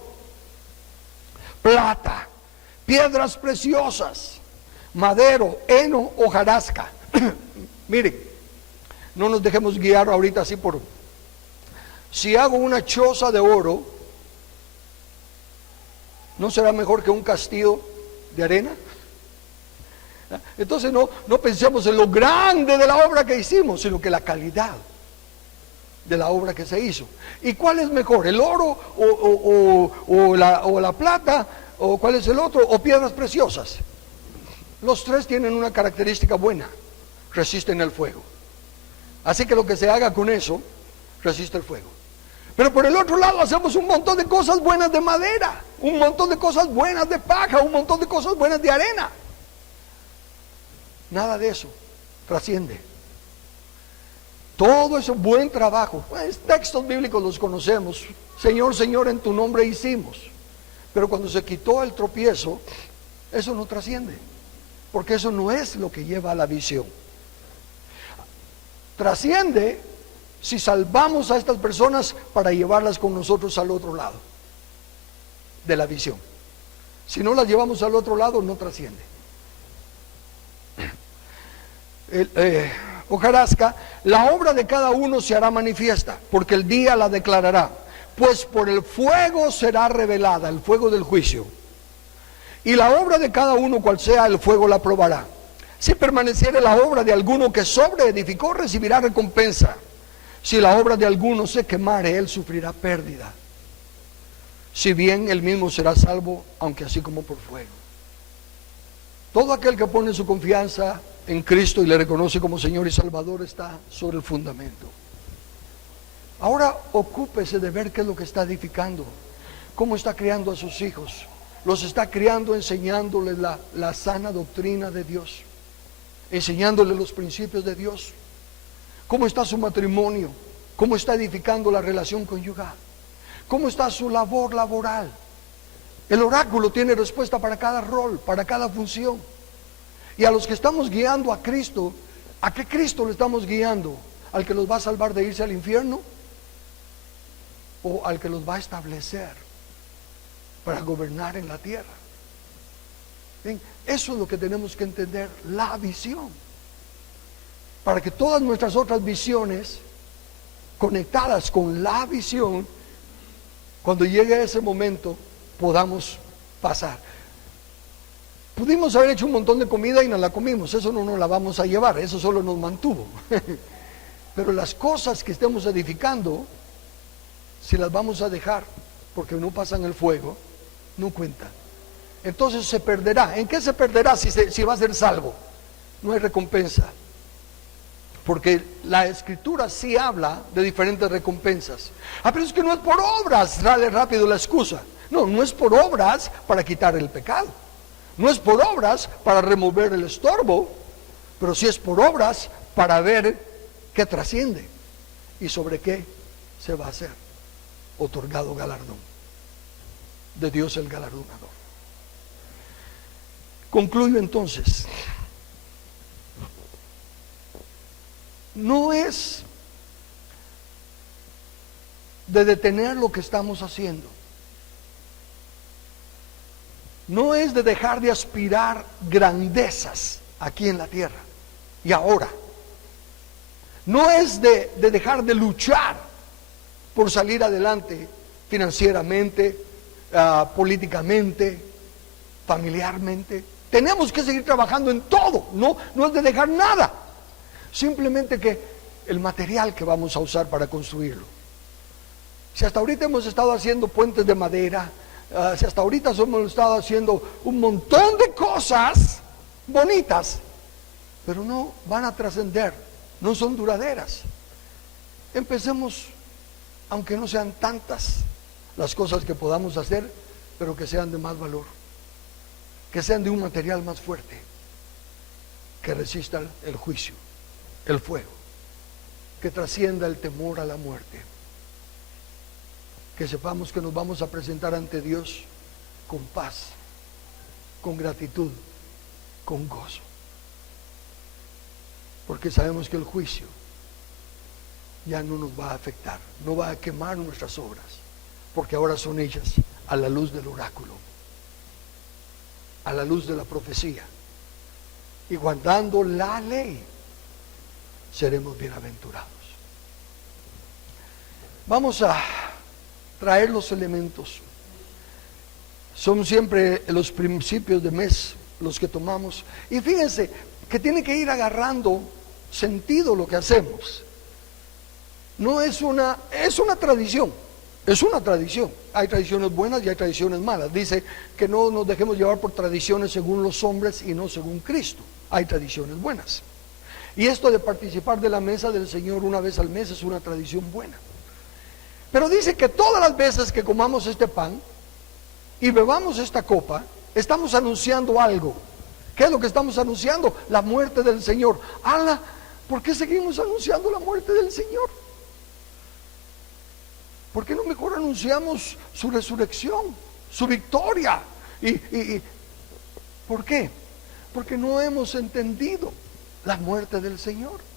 plata, piedras preciosas, madero, heno, hojarasca. Miren, no nos dejemos guiar ahorita así por... Si hago una choza de oro, ¿no será mejor que un castillo de arena? Entonces no pensemos en lo grande de la obra que hicimos, sino que la calidad de la obra que se hizo. ¿Y cuál es mejor? ¿El oro o la plata? ¿O cuál es el otro? ¿O piedras preciosas? Los tres tienen una característica buena: resisten el fuego. Así que lo que se haga con eso resiste el fuego. Pero por el otro lado hacemos un montón de cosas buenas de madera, un montón de cosas buenas de paja, un montón de cosas buenas de arena. Nada de eso trasciende. Todo ese buen trabajo, pues, textos bíblicos los conocemos. Señor, Señor, en tu nombre hicimos. Pero cuando se quitó el tropiezo, eso no trasciende, porque eso no es lo que lleva a la visión. Trasciende si salvamos a estas personas para llevarlas con nosotros al otro lado de la visión. Si no las llevamos al otro lado, no trasciende. Hojarasca, la obra de cada uno se hará manifiesta, porque el día la declarará, pues por el fuego será revelada, el fuego del juicio, y la obra de cada uno, cual sea, el fuego la probará. Si permaneciere la obra de alguno que sobreedificó, recibirá recompensa. Si la obra de alguno se quemare, él sufrirá pérdida, si bien él mismo será salvo, aunque así como por fuego. Todo aquel que pone su confianza en Cristo y le reconoce como Señor y Salvador está sobre el fundamento. Ahora ocúpese de ver qué es lo que está edificando, cómo está criando a sus hijos. Los está criando enseñándoles la sana doctrina de Dios, enseñándoles los principios de Dios. ¿Cómo está su matrimonio? ¿Cómo está edificando la relación conyugal? ¿Cómo está su labor laboral? El oráculo tiene respuesta para cada rol, para cada función. Y a los que estamos guiando a Cristo, ¿a qué Cristo le estamos guiando? ¿Al que los va a salvar de irse al infierno? ¿O al que los va a establecer para gobernar en la tierra? ¿Ven? Eso es lo que tenemos que entender, la visión, para que todas nuestras otras visiones conectadas con la visión, cuando llegue ese momento podamos pasar. Pudimos haber hecho un montón de comida y no la comimos, eso no nos la vamos a llevar, eso solo nos mantuvo. Pero las cosas que estemos edificando, si las vamos a dejar porque no pasan el fuego, no cuentan. Entonces se perderá. ¿En qué se perderá si va a ser salvo? No hay recompensa, porque la Escritura sí habla de diferentes recompensas. Pero es que no es por obras, sale rápido la excusa. No es por obras para quitar el pecado, no es por obras para remover el estorbo, pero sí es por obras para ver qué trasciende y sobre qué se va a hacer otorgado galardón de Dios el galardonador. Concluyo entonces. No es de detener lo que estamos haciendo, no es de dejar de aspirar grandezas aquí en la tierra y ahora, no es de dejar de luchar por salir adelante financieramente, políticamente, familiarmente. Tenemos que seguir trabajando en todo, no es de dejar nada. Simplemente que el material que vamos a usar para construirlo. Si hasta ahorita hemos estado haciendo puentes de madera, si hasta ahorita hemos estado haciendo un montón de cosas bonitas, pero no van a trascender, no son duraderas. Empecemos, aunque no sean tantas las cosas que podamos hacer, pero que sean de más valor, que sean de un material más fuerte, que resista el juicio, el fuego, que trascienda el temor a la muerte, que sepamos que nos vamos a presentar ante Dios con paz, con gratitud, con gozo, porque sabemos que el juicio ya no nos va a afectar, no va a quemar nuestras obras, porque ahora son hechas a la luz del oráculo, a la luz de la profecía, y guardando la ley seremos bienaventurados. Vamos a traer los elementos. Son siempre los principios de mes los que tomamos, y fíjense que tiene que ir agarrando sentido lo que hacemos. No es una tradición, es una tradición. Hay tradiciones buenas y hay tradiciones malas. Dice que no nos dejemos llevar por tradiciones según los hombres y no según Cristo. Hay tradiciones buenas, y esto de participar de la mesa del Señor una vez al mes es una tradición buena. Pero dice que todas las veces que comamos este pan y bebamos esta copa, estamos anunciando algo. ¿Qué es lo que estamos anunciando? La muerte del Señor. ¡Hala! ¿Por qué seguimos anunciando la muerte del Señor? ¿Por qué no mejor anunciamos su resurrección, su victoria? ¿Por qué? Porque no hemos entendido la muerte del Señor.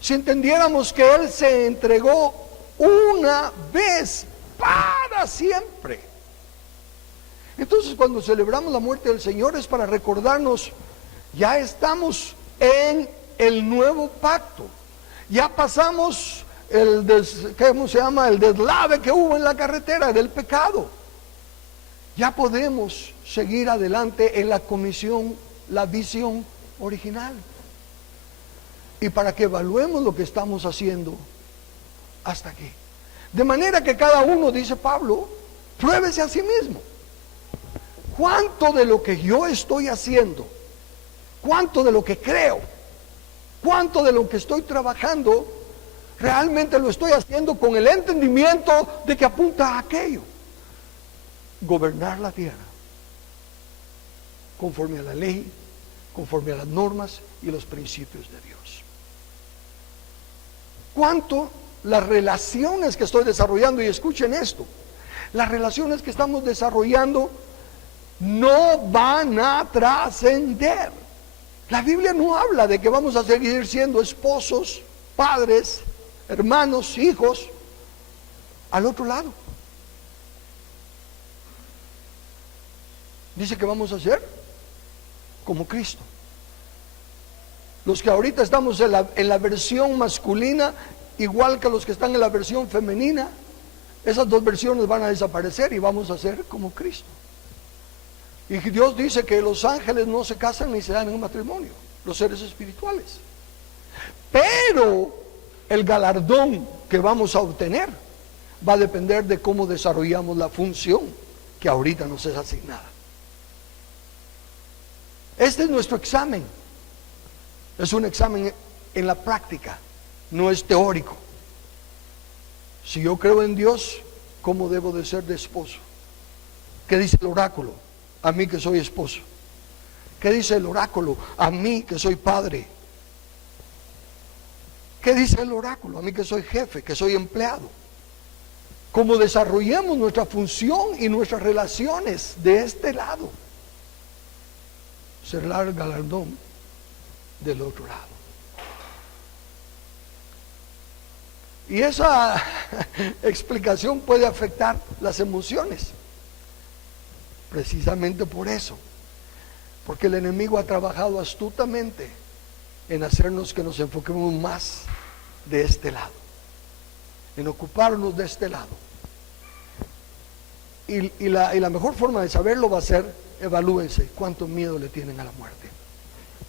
Si entendiéramos que Él se entregó una vez para siempre, entonces cuando celebramos la muerte del Señor es para recordarnos, ya estamos en el nuevo pacto, ya pasamos el deslave que hubo en la carretera del pecado, ya podemos seguir adelante en la comisión, la visión original, y para que evaluemos lo que estamos haciendo hasta aquí, de manera que cada uno, dice Pablo, pruébese a sí mismo. ¿Cuánto de lo que yo estoy haciendo, cuánto de lo que creo, cuánto de lo que estoy trabajando, realmente lo estoy haciendo con el entendimiento de que apunta a aquello? Gobernar la tierra conforme a la ley, conforme a las normas y los principios de Dios. ¿Cuánto las relaciones que estoy desarrollando? Y escuchen esto, las relaciones que estamos desarrollando no van a trascender. La Biblia no habla de que vamos a seguir siendo esposos, padres, hermanos, hijos al otro lado. Dice que vamos a ser como Cristo. Los que ahorita estamos en la versión masculina, igual que los que están en la versión femenina, esas dos versiones van a desaparecer y vamos a ser como Cristo. Y Dios dice que los ángeles no se casan ni se dan en un matrimonio, los seres espirituales. Pero el galardón que vamos a obtener va a depender de cómo desarrollamos la función que ahorita nos es asignada. Este es nuestro examen. Es un examen en la práctica, no es teórico. Si yo creo en Dios, ¿cómo debo de ser de esposo? ¿Qué dice el oráculo? A mí que soy esposo. ¿Qué dice el oráculo? A mí que soy padre. ¿Qué dice el oráculo? A mí que soy jefe, que soy empleado. ¿Cómo desarrollemos nuestra función y nuestras relaciones de este lado? Será el galardón del otro lado. Y esa explicación puede afectar las emociones. Precisamente por eso, porque el enemigo ha trabajado astutamente en hacernos que nos enfoquemos más de este lado, en ocuparnos de este lado. Y la mejor forma de saberlo va a ser: evalúense cuánto miedo le tienen a la muerte.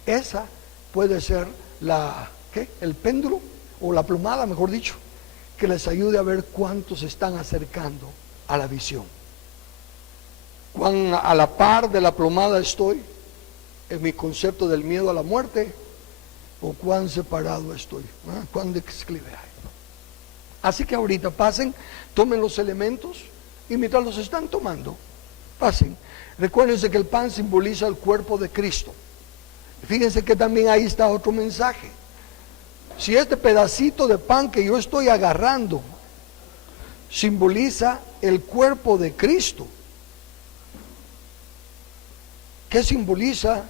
Esa puede ser el péndulo, o la plomada, mejor dicho, que les ayude a ver cuántos se están acercando a la visión. Cuán a la par de la plomada estoy en mi concepto del miedo a la muerte, o cuán separado estoy, cuán declive hay. Así que ahorita pasen, tomen los elementos, y mientras los están tomando, pasen. Recuérdense que el pan simboliza el cuerpo de Cristo. Fíjense que también ahí está otro mensaje. Si este pedacito de pan que yo estoy agarrando simboliza el cuerpo de Cristo. ¿Qué simboliza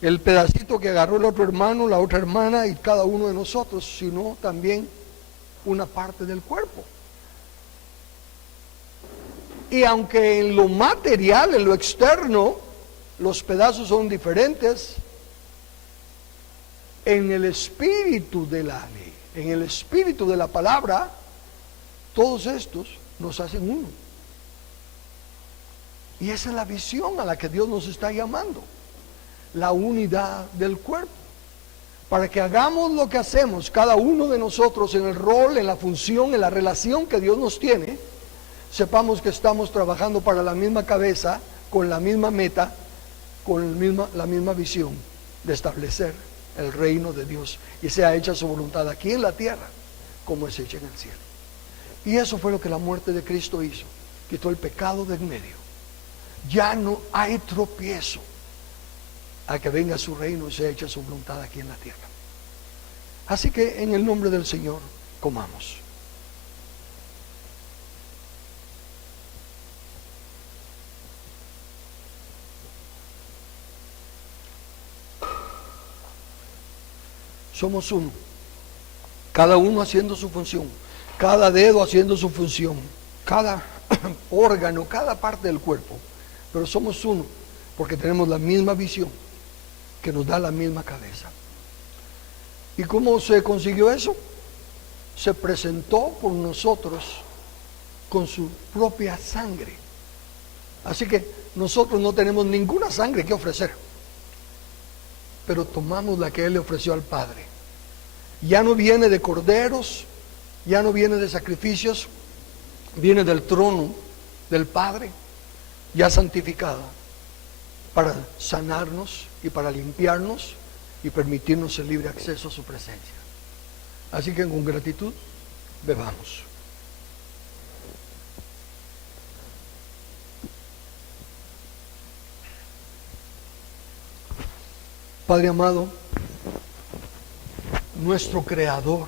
el pedacito que agarró el otro hermano, la otra hermana y cada uno de nosotros? Sino también una parte del cuerpo. Y aunque en lo material, en lo externo, los pedazos son diferentes, en el espíritu de la ley, en el espíritu de la palabra, todos estos nos hacen uno. Y esa es la visión a la que Dios nos está llamando, la unidad del cuerpo, para que hagamos lo que hacemos cada uno de nosotros en el rol, en la función, en la relación que Dios nos tiene, sepamos que estamos trabajando para la misma cabeza, con la misma meta, con la misma visión de establecer el reino de Dios y sea hecha su voluntad aquí en la tierra como es hecha en el cielo. Y eso fue lo que la muerte de Cristo hizo, quitó el pecado de en medio. Ya no hay tropiezo a que venga su reino y sea hecha su voluntad aquí en la tierra. Así que en el nombre del Señor comamos. Somos uno, cada uno haciendo su función, cada dedo haciendo su función, cada órgano, cada parte del cuerpo, pero somos uno porque tenemos la misma visión que nos da la misma cabeza. ¿Y cómo se consiguió eso? Se presentó por nosotros con su propia sangre. Así que nosotros no tenemos ninguna sangre que ofrecer, pero tomamos la que Él le ofreció al Padre. Ya no viene de corderos, ya no viene de sacrificios, viene del trono del Padre, ya santificada, para sanarnos y para limpiarnos y permitirnos el libre acceso a su presencia. Así que con gratitud, bebamos. Padre amado, nuestro Creador,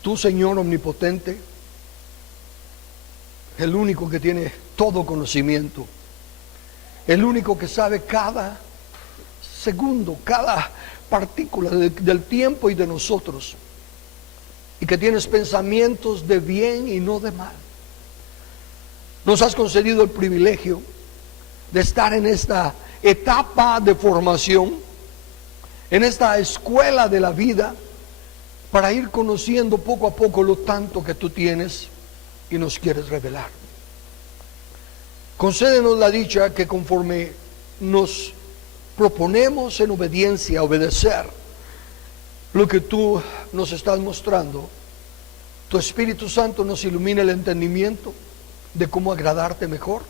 tú, Señor omnipotente, el único que tiene todo conocimiento, el único que sabe cada segundo, cada partícula del tiempo y de nosotros, y que tienes pensamientos de bien y no de mal. Nos has concedido el privilegio de estar en esta etapa de formación, en esta escuela de la vida, para ir conociendo poco a poco lo tanto que tú tienes y nos quieres revelar. Concédenos la dicha que conforme nos proponemos en obediencia, obedecer lo que tú nos estás mostrando, tu Espíritu Santo nos ilumine el entendimiento de cómo agradarte mejor,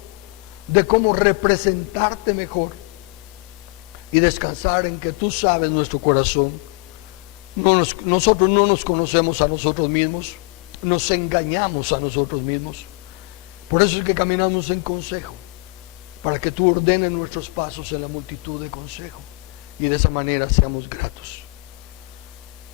de cómo representarte mejor, y descansar en que tú sabes nuestro corazón. Nosotros no nos conocemos a nosotros mismos, nos engañamos a nosotros mismos. Por eso es que caminamos en consejo, para que tú ordenes nuestros pasos en la multitud de consejo, y de esa manera seamos gratos.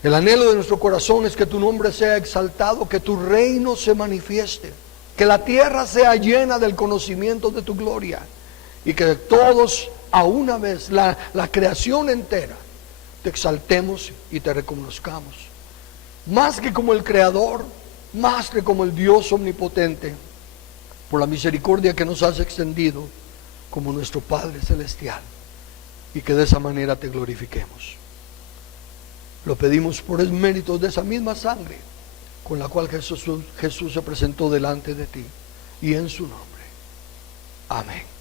El anhelo de nuestro corazón es que tu nombre sea exaltado, que tu reino se manifieste, que la tierra sea llena del conocimiento de tu gloria, y que todos a una vez, la creación entera, te exaltemos y te reconozcamos, más que como el Creador, más que como el Dios omnipotente, por la misericordia que nos has extendido como nuestro Padre Celestial, y que de esa manera te glorifiquemos. Lo pedimos por el mérito de esa misma sangre con la cual Jesús se presentó delante de ti, y en su nombre. Amén.